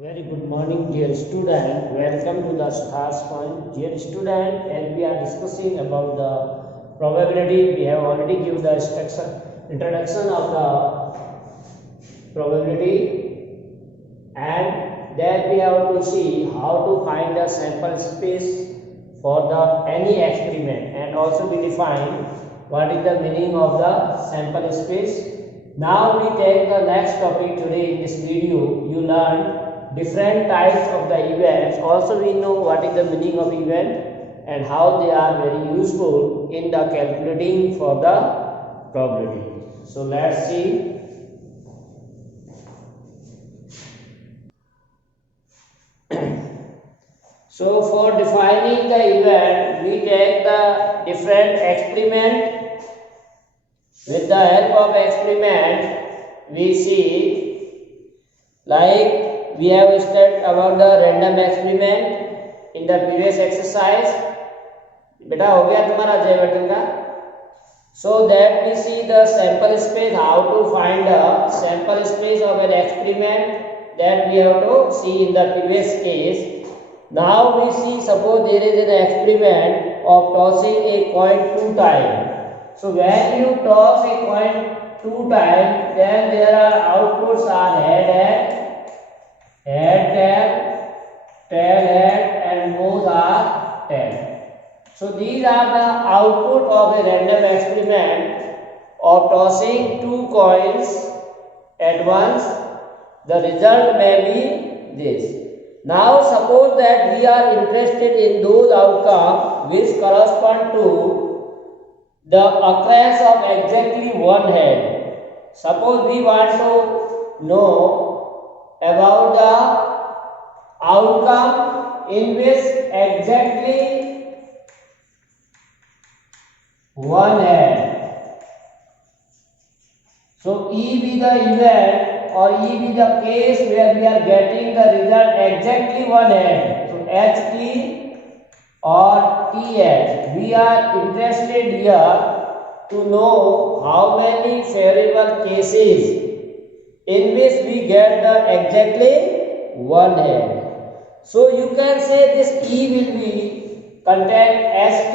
Very good morning, dear student. Welcome to the Stars Point. Dear student, as we are discussing about the probability, we have already given the introduction of the probability, and then we have to see how to find the sample space for the any experiment, and also we define what is the meaning of the sample space. Now we take the next topic today in this video. You learn different types of the events. Also we know what is the meaning of event and how they are very useful in the calculating for the probability. So let's see. So for defining the event, we take the different experiment. With the help of experiment, we see like we have studied about the random experiment in the previous exercise. बेटा हो गया तुम्हारा जय button का. So that we see the sample space, how to find the sample space of an experiment, that we have to see in the previous case. Now we see, suppose there is an experiment of tossing a coin 2 times. So when you toss a coin 2 times, then there are outputs are head, tail, and both are tail. So these are the output of a random experiment of tossing 2 coins at once. The result may be this. Now suppose that we are interested in those outcomes which correspond to the occurrence of exactly one head. Suppose we want to know about the outcome in which exactly one head. So E be the event or E be the case where we are getting the result exactly one head. So HT or TH, we are interested here to know how many favorable cases in which we get the exactly one head. So you can say this E will be contain ST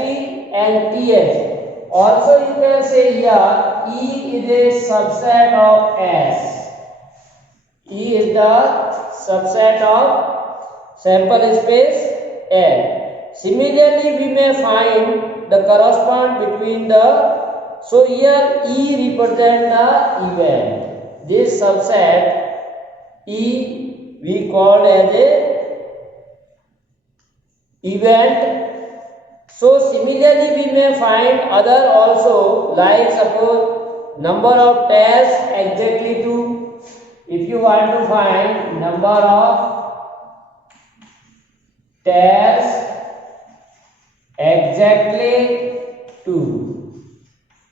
and TH. Also you can say here E is a subset of S. E is the subset of sample space L. Similarly, we may find the correspond between the, so here E represent the event. This subset E we call as a event. So similarly, we may find other also, like suppose number of tails exactly 2. If you want to find number of tails exactly 2,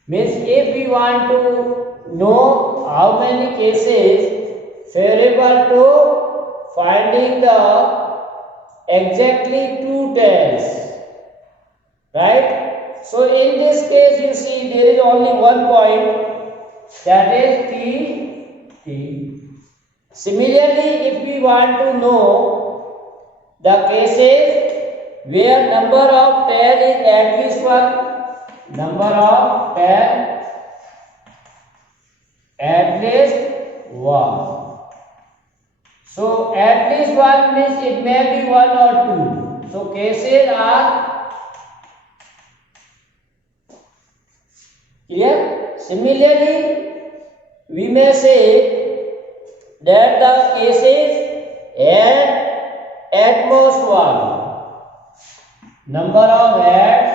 means if we want to know how many cases favorable to finding the exactly 2 tails, right? So in this case you see there is only one point, that is T. Similarly, if we want to know the cases where number of tail is at least 1, number of tail at least 1. So at least 1 means it may be 1 or 2. So cases are clear. Similarly, we may say that the cases at most 1. Number of heads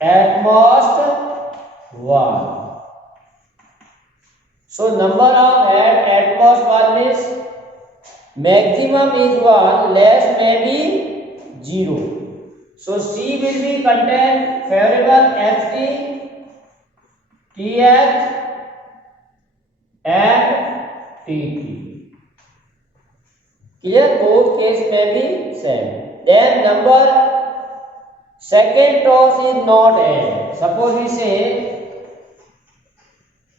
at most 1. So number of heads at most 1 is maximum is 1, less may be 0. So C will be contain favorable FT, TH and TT. Here both case may be same. Then number second toss is not N. Suppose we say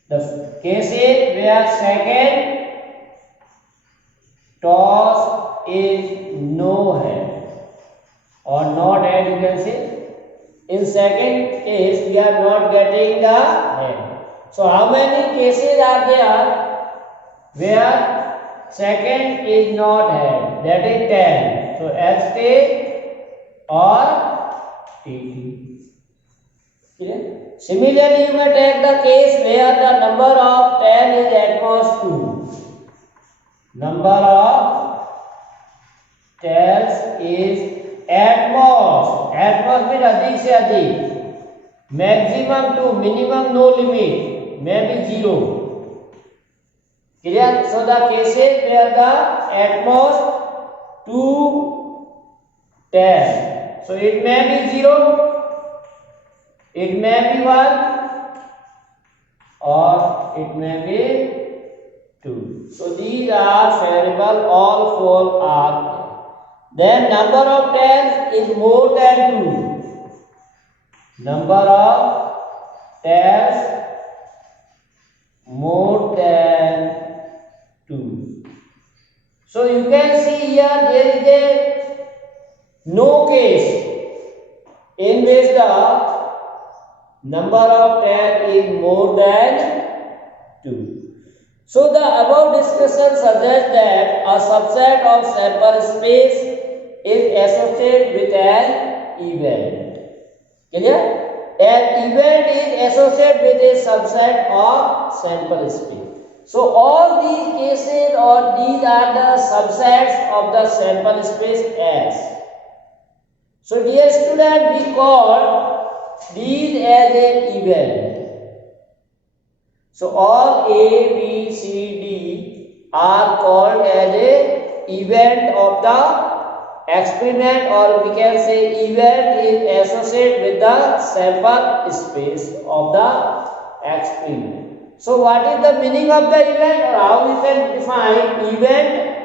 the cases where second toss is no head or not head, you can say. In second case, we are not getting the head. So how many cases are there where second is not head? That is 10. So HT or TT. Clear? Similarly, you may take the case where the number of 10 is at most 2. Number of tails is at most. At most means अधिक से अधिक. Maximum to minimum, no limit. May be 0. Clear? So the cases where the at most 2 tails. So it may be 0. It may be 1 or it may be 2. So these are variable, all 4 are. Then number of tails is more than 2. Number of tails more than 2. So you can see here there is a no case in which the number of tails is more than 2. So the above discussion suggests that a subset of sample space is associated with an event. Clear? An event is associated with a subset of sample space. So all these cases or these are the subsets of the sample space S. So dear student, we call these as an event. So all A, B, C, D are called as a event of the experiment, or we can say event is associated with the sample space of the experiment. So what is the meaning of the event, or how we can define event?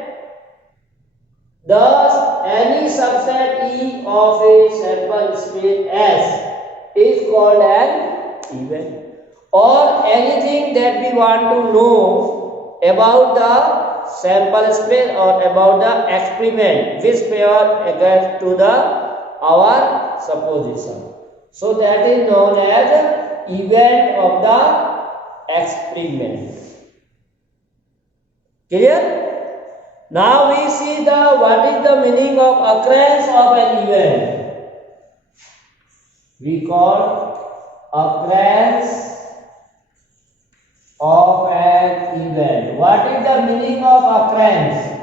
Thus any subset E of a sample space S is called an event, or anything that we want to know about the sample space or about the experiment which pair against to the our supposition. So that is known as event of the experiment. Clear? Now we see the what is the meaning of occurrence of an event. We call occurrence of an event. What is the meaning of occurrence?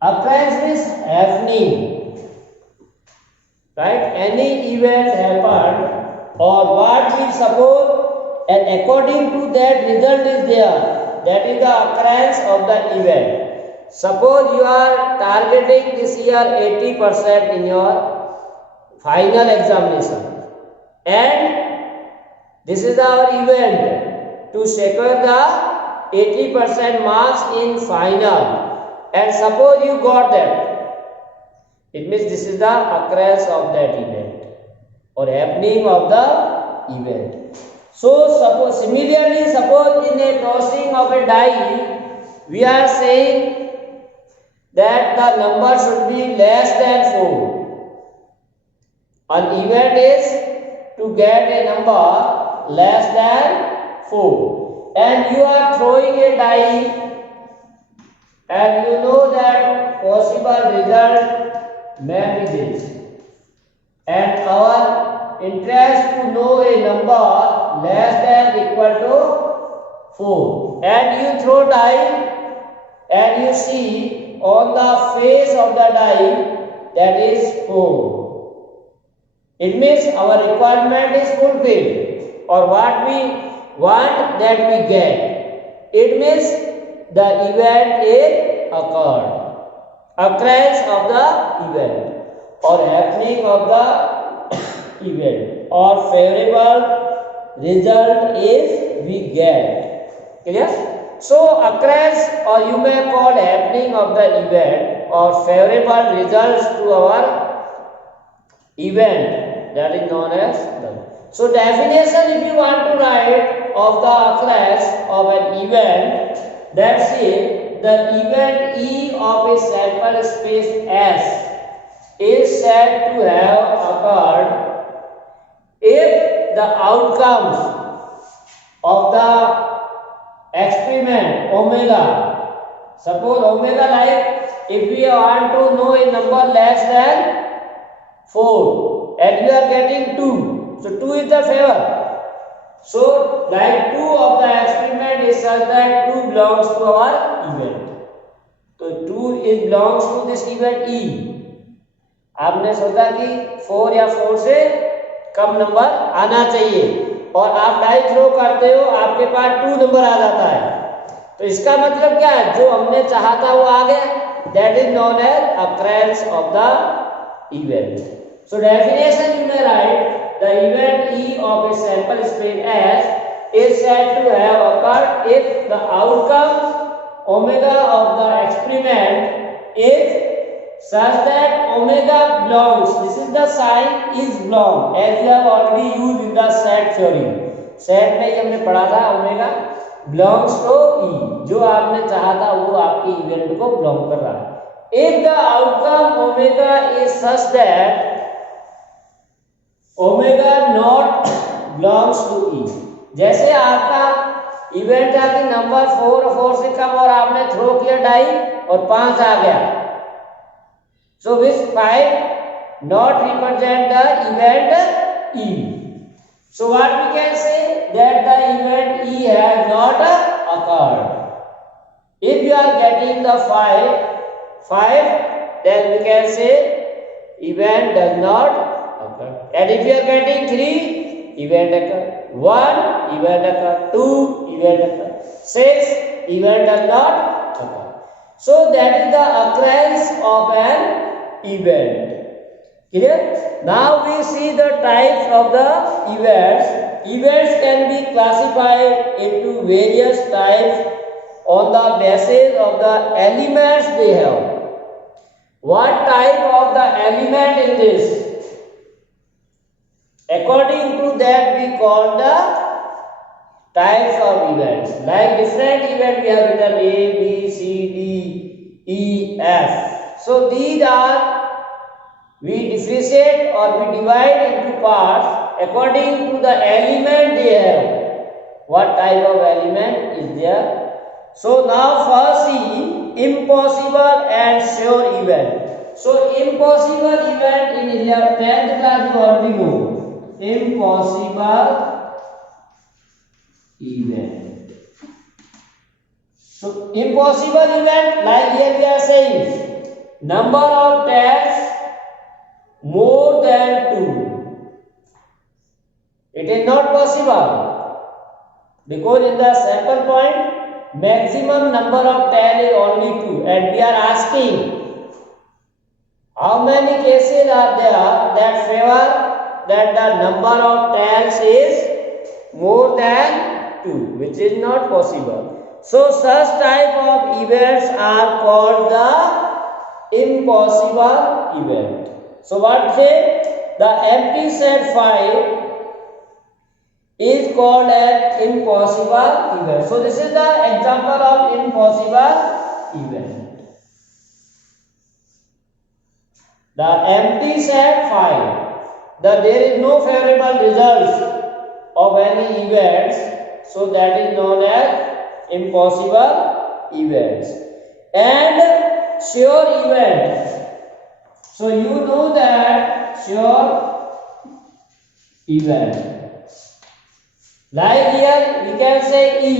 Occurrence means happening. Right? Any event happened, or what we suppose, and according to that result is there. That is the occurrence of the event. Suppose you are targeting this year 80% in your final examination, and this is our event to secure the 80% marks in final, and suppose you got that, it means this is the occurrence of that event or happening of the event. So similarly, suppose in a tossing of a die, we are saying that the number should be less than 4. An event is to get a number less than 4, and you are throwing a die, and you know that possible result may be this, and our interest to know a number less than equal to 4, and you throw die, and you see on the face of the die that is 4. It means our requirement is fulfilled, or what we want that we get. It means the event is occurred. Occurrence of the event or happening of the event or favorable result is we get. Clear? So occurrence, or you may call happening of the event or favorable results to our event, that is known as the. So definition, if you want to write of the occurrence of an event, that's it. the event E of a sample space S is said to have occurred if the outcomes of the experiment omega, suppose omega, like if we want to know a number less than 4 and we are getting 2, so 2 is the favor. So like 2 of the experiment is such that 2 belongs to our event. So 2 is belongs to this event E. आपने सोचा कि 4 या 4 से कम number आना चाहिए और आप die throw करते हो, आपके पास 2 नंबर आ जाता है, तो इसका मतलब क्या है, जो हमने चाहा था वो आ गया. That is known as occurrence of the event. So definition you may write the event E of a sample space S is said to have occurred if the outcome omega of the experiment is such that omega belongs, this is the sign is belong, as we have already used in the set theory. set में हमने पढ़ा था omega belongs to E, जो आपने चाहा था वो आपके इवेंट को belong कर रहा है. if the outcome omega is such that omega not belongs to E, जैसे आपका इवेंट था कि नंबर 4 और 4 से कम और आपने थ्रो किया डाई और 5 आ गया, so which 5 not represent the event E. So what we can say that the event E has not occurred. If you are getting the 5 then we can say event does not occur. And if you are getting 3, event occur. 1, event occur. 2, event occur. 6, event does not occur. So that is the occurrence of an event. Clear? Now we see the types of the events. Events can be classified into various types on the basis of the elements they have. What type of the element in this? According to that we call the types of events. Like different event we have written A, B, C, D, E, F. So these are, we differentiate or we divide into parts according to the element they have. What type of element is there? So now first see impossible and sure event. So impossible event in 10th class you already know. Impossible event. So impossible event, like here we are saying number of tests more than 2. It is not possible because in the sample point maximum number of tests is only 2 and we are asking how many cases are there that favor that the number of tails is more than 2, which is not possible. So such type of events are called the impossible event. So what say? The empty set 5 is called an impossible event. So this is the example of impossible event. The empty set 5, there is no favorable results of any events, so that is known as impossible events. And sure event, so you know that sure event, like here we can say E.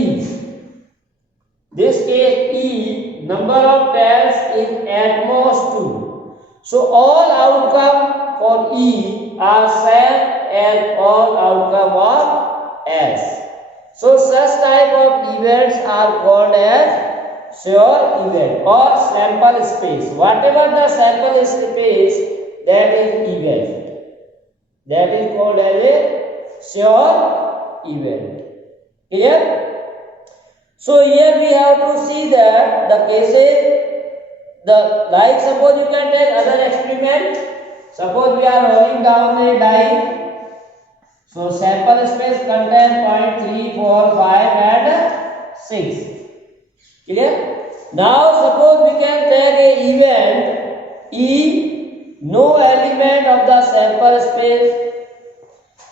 This case E, number of tails is at most 2. So all outcome for E are same as all outcome of S. So such type of events are called as sure event or sample space. Whatever the sample space, that is event. That is called as a sure event. Clear? So here we have to see that the cases, like suppose you can take other experiment. Suppose we are rolling down a die. So sample space contain point 3, 4, 5 and 6. Clear? Now suppose we can take a event E, no element of the sample space,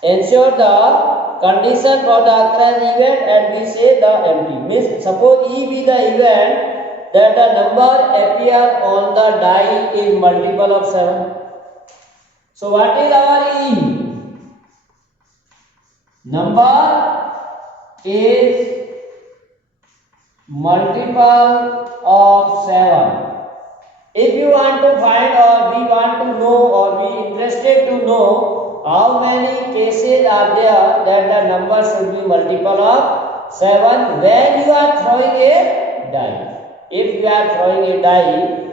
ensure the condition for the occurrence event, and we say the empty. Means suppose E be the event that the number appear on the die is multiple of 7. So what is our E? Number is multiple of 7. If you want to find, or we want to know, or we interested to know how many cases are there that the number should be multiple of 7 when you are throwing a die. If you are throwing a die,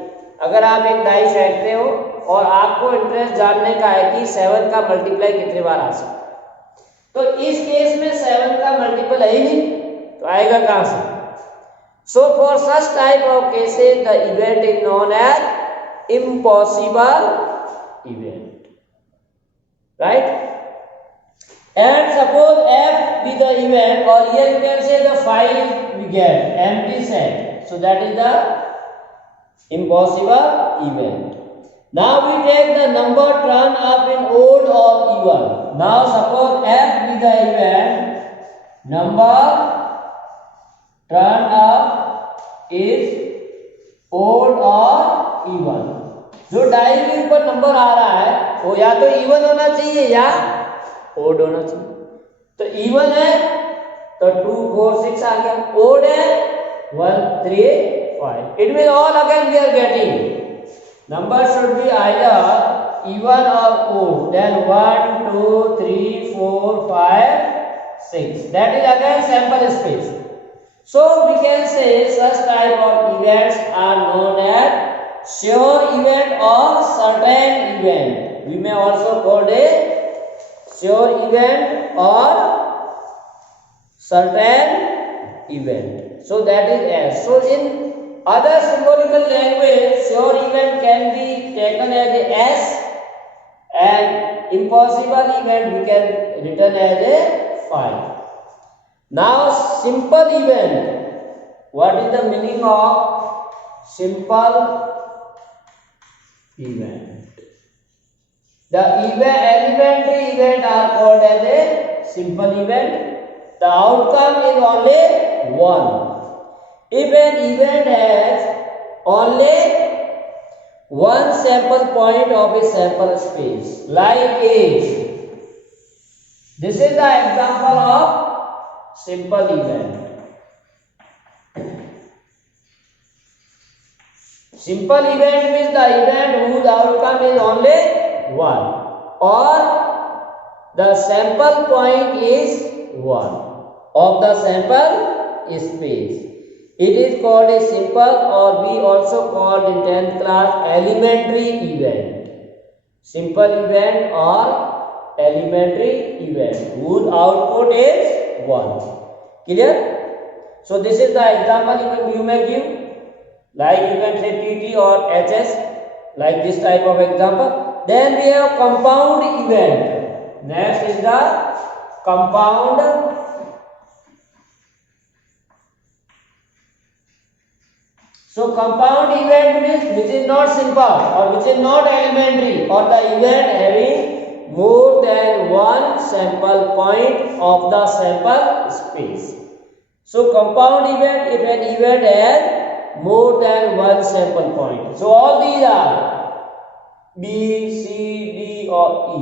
अगर आप एक die फेंकते हो और आपको interest जानने का है कि 7 का मल्टीप्लाई कितने बार आ सकता है, तो इस केस में 7 का मल्टीपल है ही नहीं, तो आएगा कहां से? So for such type of cases, the event is known as impossible event, right? And suppose F be the event, or here you can say the file we get empty set, so that is the impossible event. Now we take the number turn up in odd or even. Now suppose F be the event, number turn up is odd or even. जो die के ऊपर number आ रहा है वो या तो even होना चाहिए या ओड होना चाहिए. तो इवन है तो 2 4 6 आ गया, ओड है 1 3 5. It mean all again we are getting number should be either even or odd. Then 1 2 3 4 5 6, that is again sample space. So we can say such type of events are known as sure event or certain event. We may also call it sure event or certain event. So that is S. So in other symbolical language, sure event can be taken as a S, and impossible event we can written as a 5. Now simple event. What is the meaning of simple event? The elementary event are called as a simple event. The outcome is only one. If an event has only one sample point of a sample space, like age, this is the example of simple event. Simple event means the event whose outcome is only one, or the sample point is one of the sample space. It is called a simple, or we also called in 10th class elementary event. Simple event or elementary event whose output is 1. Clear? So this is the example you may give, like you can say TT or HS, like this type of example. Then we have compound event. Next is the compound. So compound event means which is not simple or which is not elementary, or the event having more than one sample point of the sample space. So compound event, if an event has more than one sample point. So all these are B, C, D or E.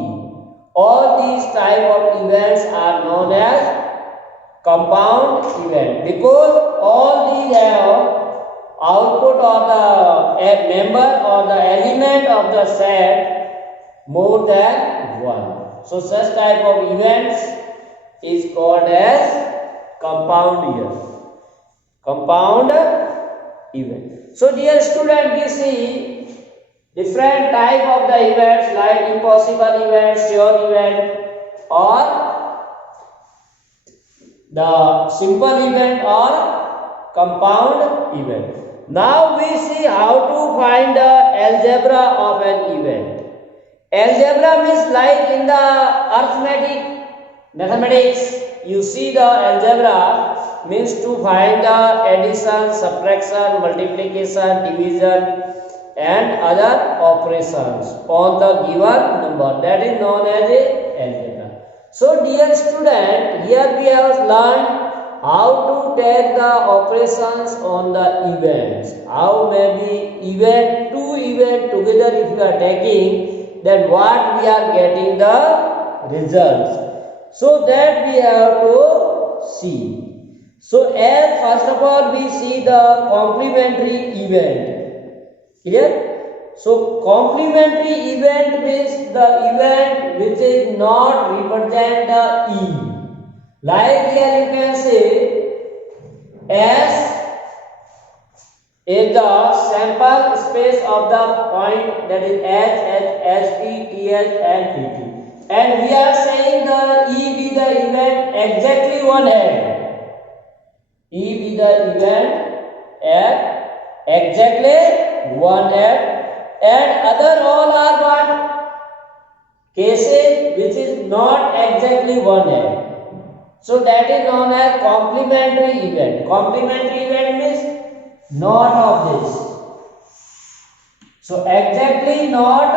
All these type of events are known as compound event, because all these have output or the member or the element of the set more than one. So such type of events is called as compound event. Compound event. So dear student, we see different type of the events like impossible event, sure event, or the simple event or compound event. Now we see how to find the algebra of an event. Algebra means like in the mathematics, you see the algebra means to find the addition, subtraction, multiplication, division and other operations on the given number, that is known as a algebra. So dear student, here we have learned how to take the operations on the events. How maybe event, two event together if we are taking, then what we are getting the results. So that we have to see. So as first of all we see the complementary event. Clear? So complementary event means the event which is not represent the E. Like here you can say S is the sample space of the point, that is H, T, TH and PT. And we are saying the E be the event exactly one head. E be the event at exactly one head, and other all are what? Cases which is not exactly one head. So that is known as complementary event. Complementary event means none of this. So exactly not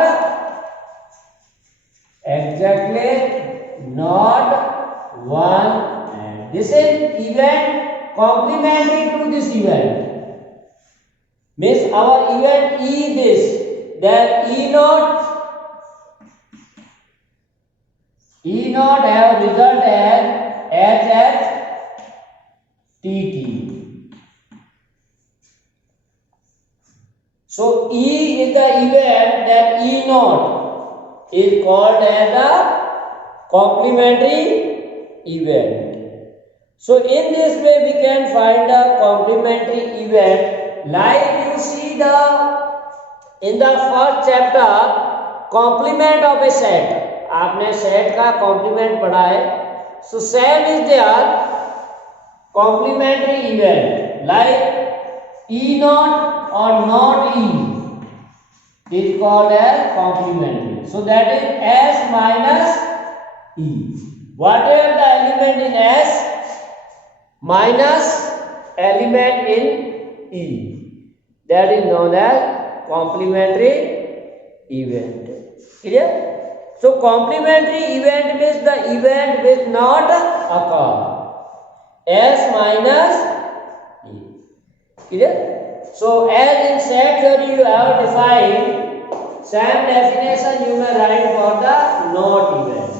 one head. This is event complementary to this event. Means our event E this, then E naught have result as TT. So E is the event, that E naught is called as a complementary event. So in this way we can find a complementary event. Like you see in the first chapter complement of a set. आपने set का complement पढ़ा है. So same is there complementary event like E naught or not E is called as complementary. So that is S minus E. Whatever the element in S minus element in E, that is known as complementary event. Clear? So complementary event means the event which not occur. S minus E. Clear? So as in set theory you have defined, same definition you may write for the not event.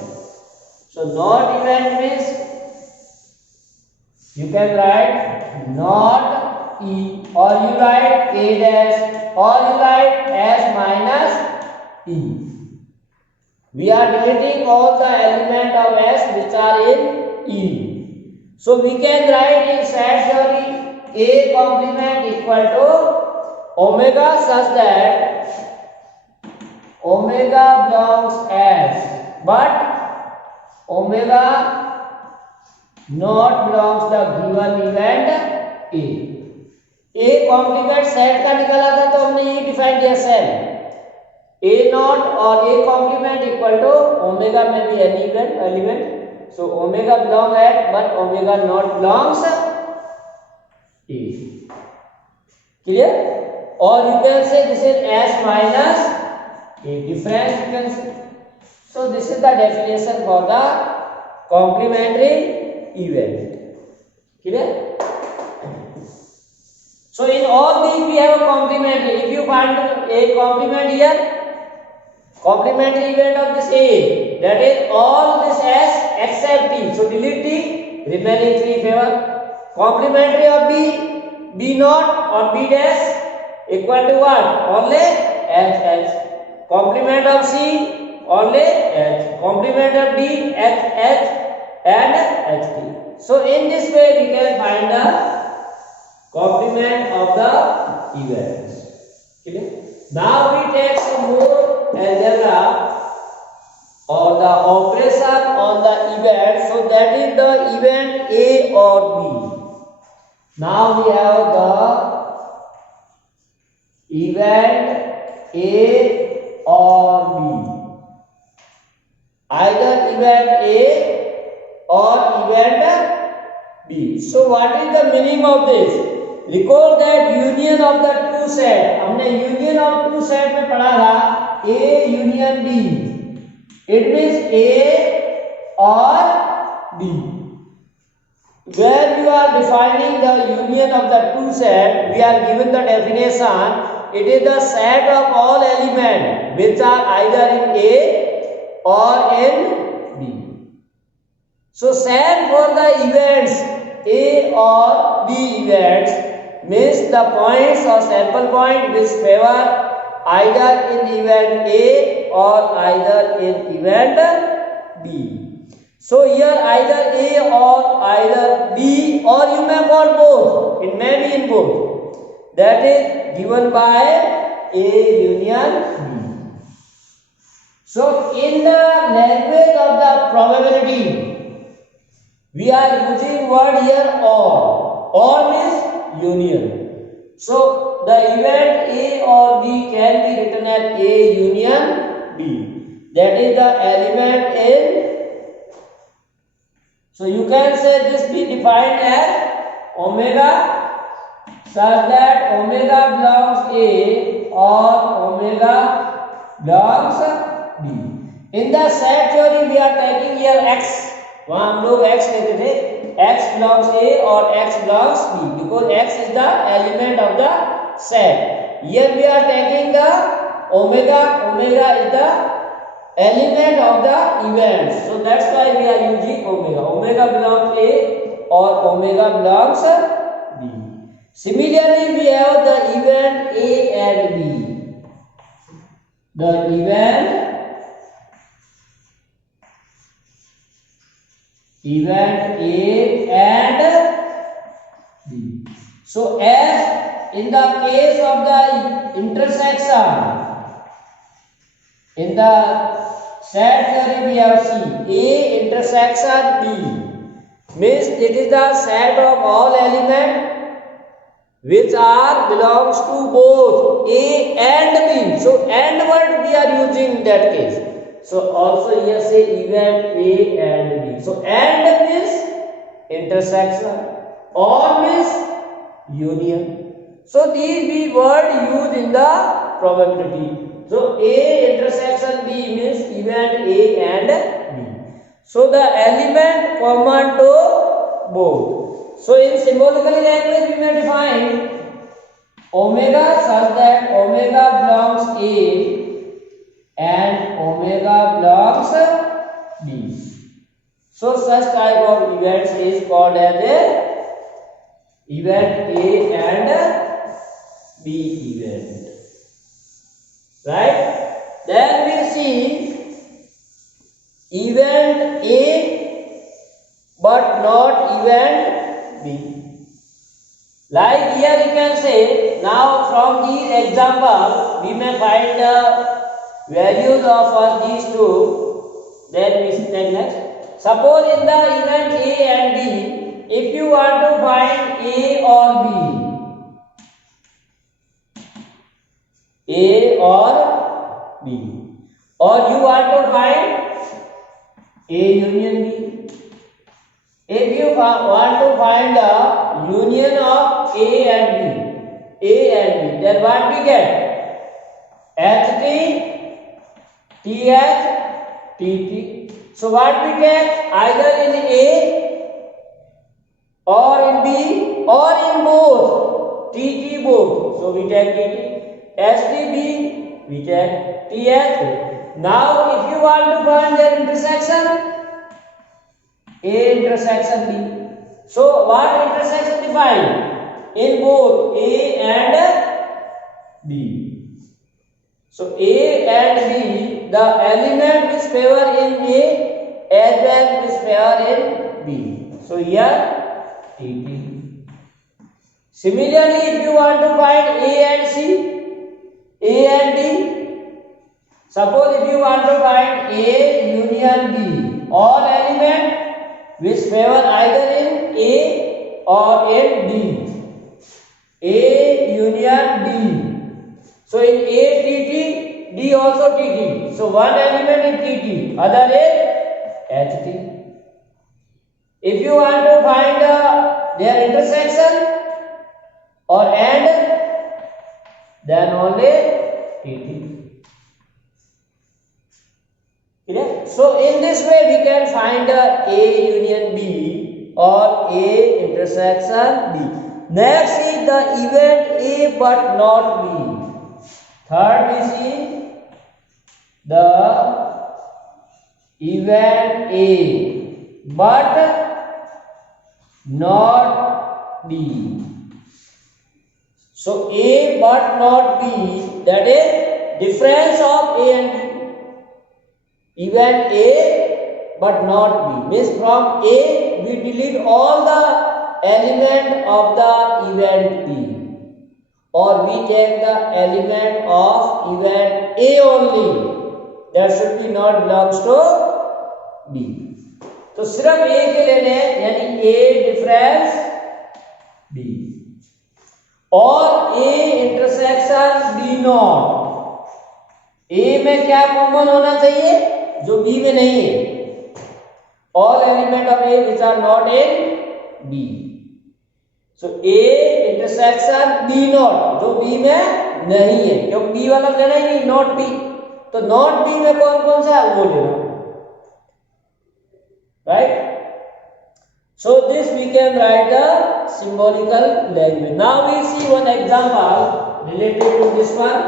So not event means you can write not E, or you write A dash, or you write S minus E. We are deleting all the element of S which are in E. So we can write in set theory A complement equal to omega such that omega belongs S, but omega not belongs the given event A. A complement set का निकाला था तो हमने ये define किया cell A naught or A complement equal to omega may be any element. So omega belongs at, but omega not belongs A. Clear? Or you can say this is S minus A. Difference you can say. So this is the definition for the complementary event. Clear? So in all these we have a complementary. If you find a complement here, complementary event of this A, that is all this S except T. So delete T, remaining 3 favor. Complementary of B, B naught or B dash equal to what? Only H. Complement of C, only H. Complement of D, H and HT. So in this way we can find the complement of the events. Okay? Now we take some more algebra or the operation on the event. So that is the event A or B. Now we have the event A or B. Either event A or event B. So what is the meaning of this? Recall that union of the two set. हमने union of two set में पढ़ा था A union B. It means A or B. Where you are defining the union of the two set, we are given the definition. It is the set of all elements which are either in A or in B. So set for the events A or B events means the points or sample point which favor either in event A or either in event B. So here either A or either B, or you may call both. It may be in both. That is given by A union B. So in the language of the probability, we are using word here or. Or means union. So the event A or B can be written as A union B. That is the element in. So you can say this be defined as omega such that omega belongs A or omega belongs B. In the set theory we are taking here X. वहाँ हम लोग X लेते थे. X belongs A or X belongs B because X is the element of the set. Here we are taking the omega. Omega is the element of the event. So that's why we are using omega. Omega belongs A or omega belongs B. Similarly, we have the event A and B. The event A and B. So as in the case of the intersection, in the set theory we have seen A intersection B means it is the set of all elements which are belongs to both A and B. So and word we are using in that case. So also here say event A and B. So and means intersection, or means union. So these be word used in the probability. So A intersection B means event A and B. So the element common to both. So in symbolical language we may define omega such that omega belongs A and omega belongs B. So such type of events is called as a event A and B event. Right? Then we see event A but not event B. Like here you can say, now from these examples we may find the values of these two. Then we take next. Suppose in the event A and B, if you want to find A or B, A or B, or you want to find A union B. If you want to find the union of A and B, then what we get? HT, TH, TT. So what we take? Either in A or in B or in both, TT both. So we take TT. STB, we take TH. Now if you want to find their intersection, A intersection B. So what intersection defined? In both A and B. So A and B, the element which favor in A as well which favor in B. So here TT. Similarly, if you want to find A and C, A and D, suppose if you want to find A union B, all element which favor either in A or in D, A union D. So in A TT, D also TT. So one element is TT, other is HT. If you want to find the their intersection or and, then only it is. So in this way we can find A union B or A intersection B. Next is the event A but not B. Third we see the event A but not B. So A but not B, that is difference of A and B. Event A but not B means from A we delete all the element of the event B, or we take the element of event A only, that should be not belongs to B. तो सिर्फ A के लेने हैं, यानी A difference B और A intersection B not. A में क्या common होना चाहिए जो B में नहीं है? All element of A which are not in B. So A intersection B not जो B में नहीं है, क्योंकि B वाला लेना ही नहीं, नॉट B. तो नॉट B में कौन कौन सा है वो लेना, right? So this we can write the symbolical language. Now we see one example related to this one.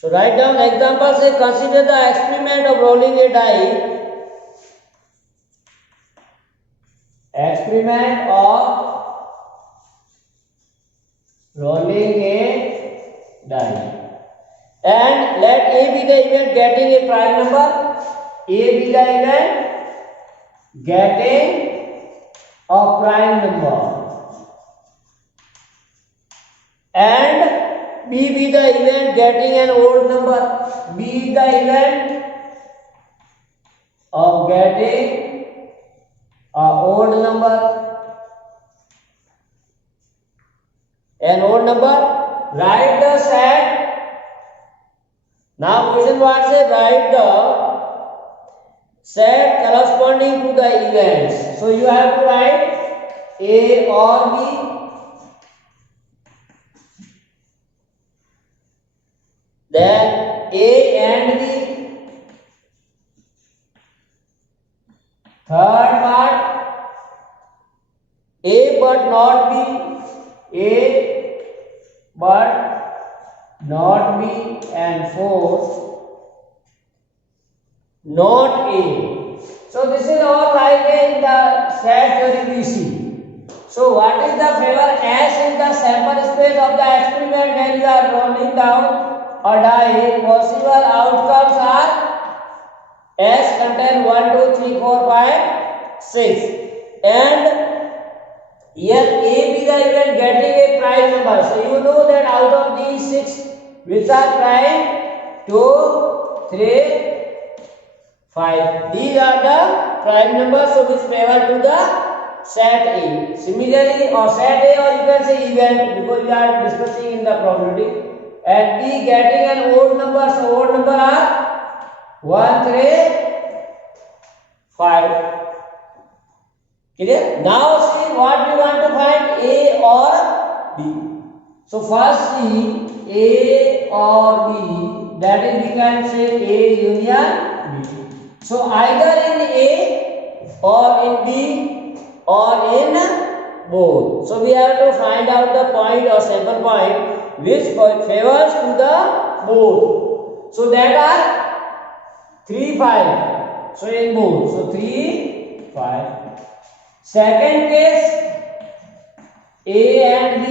So write down example. Say consider the experiment of rolling a die. Experiment of rolling a die, and let A be the event getting a prime number. A be the event getting a prime number, and B be the event getting an odd number. B the event of getting a odd number, an odd number. Write the set. Now question what say? Write the set corresponding to the events. So you have to write A or B, then A and B. Third part, A but not B, A but not B, and fourth, not A. So this is all like in the set theory we see. So what is the favor? S is the sample space of the experiment when you are rolling down a die. Possible outcomes are S contain 1, 2, 3, 4, 5, 6, and here A be the event getting a prime number. So you know that out of these 6 which are prime, 2, 3, 5. These are the prime numbers, so which favor to the set A. Similarly, or set A, or you can say event, because we are discussing in the probability. And B getting an odd number, so odd number are 1, 3, 5. Clear? Now see what we want to find, A or B. So first see A or B, that is we can say A union B. So either in A or in B or in both. So we have to find out the point or sample point which favors to the both. So that are 3, 5. So in both. So 3, 5. Second case, A and B,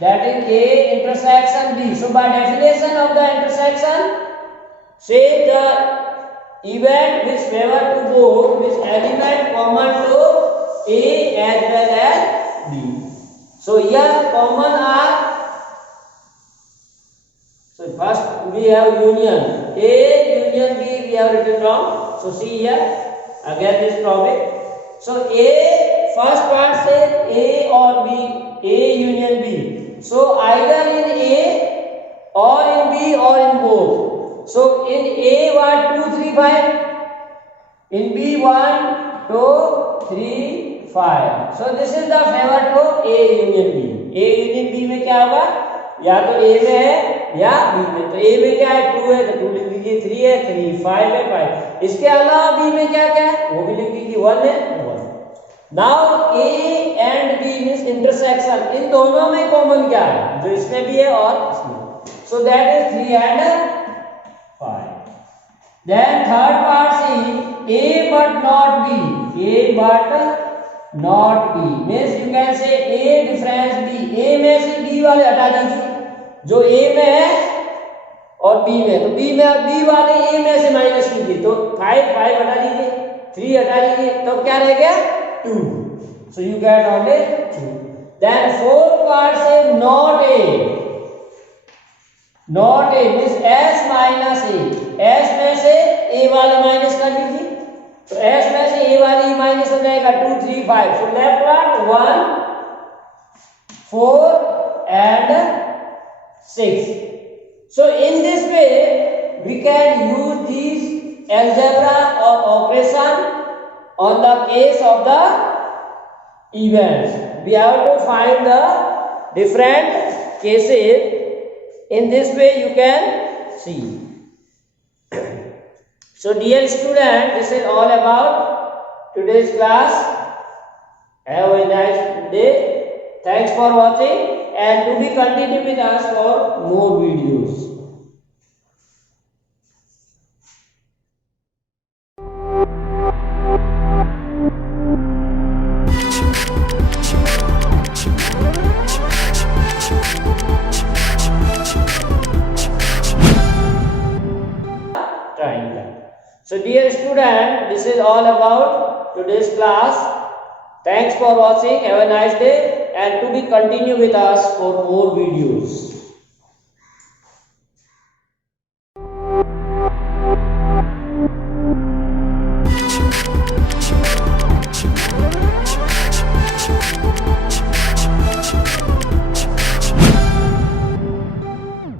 that is A intersection B. So by definition of the intersection, say the event which favor to both, which element common to A as well as B. So here common are, so first we have union, A union B we have written down. So see here, again this problem. So A, first part say A or B, A union B. So either in A or in B or in both. So in A what 2 3 5, in B 1 2 3 5. So this is the favor to A union B. A union B में क्या होगा, या तो A में है या B में. तो A में क्या है 2 है तो 2 लिख दीजिए, 3 है 3, 5 है 5. इसके अलावा B में क्या क्या है वो भी लिख दीजिए, 1 है 1. Now A and B means intersection, इन दोनों में कॉमन क्या है, जो इसमें भी है और इसमें. So that is 3 and 5. Then third part C A but not B. A but not B means you can say A difference B. A में से B वाले हटा दीजिए जो A में है और B में, तो B में B वाले A में से माइनस कीजिए, तो 5 हटा दीजिए, 3 हटा दीजिए, तो क्या रह गया 2. So you get only 2. Then fourth part say not A. Not A means S minus A. S में से A वाला माइनस कर लीजिए, तो S में से A वाली माइनस हो जाएगा 2 3 5. So left part 1 4 and 6. So in this way we can use these algebra or operation on the case of the events. We have to find the different cases. In this way you can see. So dear student, this is all about today's class. Have a nice day. Thanks for watching and to be continued with us for more videos. Triangle. So dear student, this is all about today's class. Thanks for watching. Have a nice day and to be continue with us for more videos.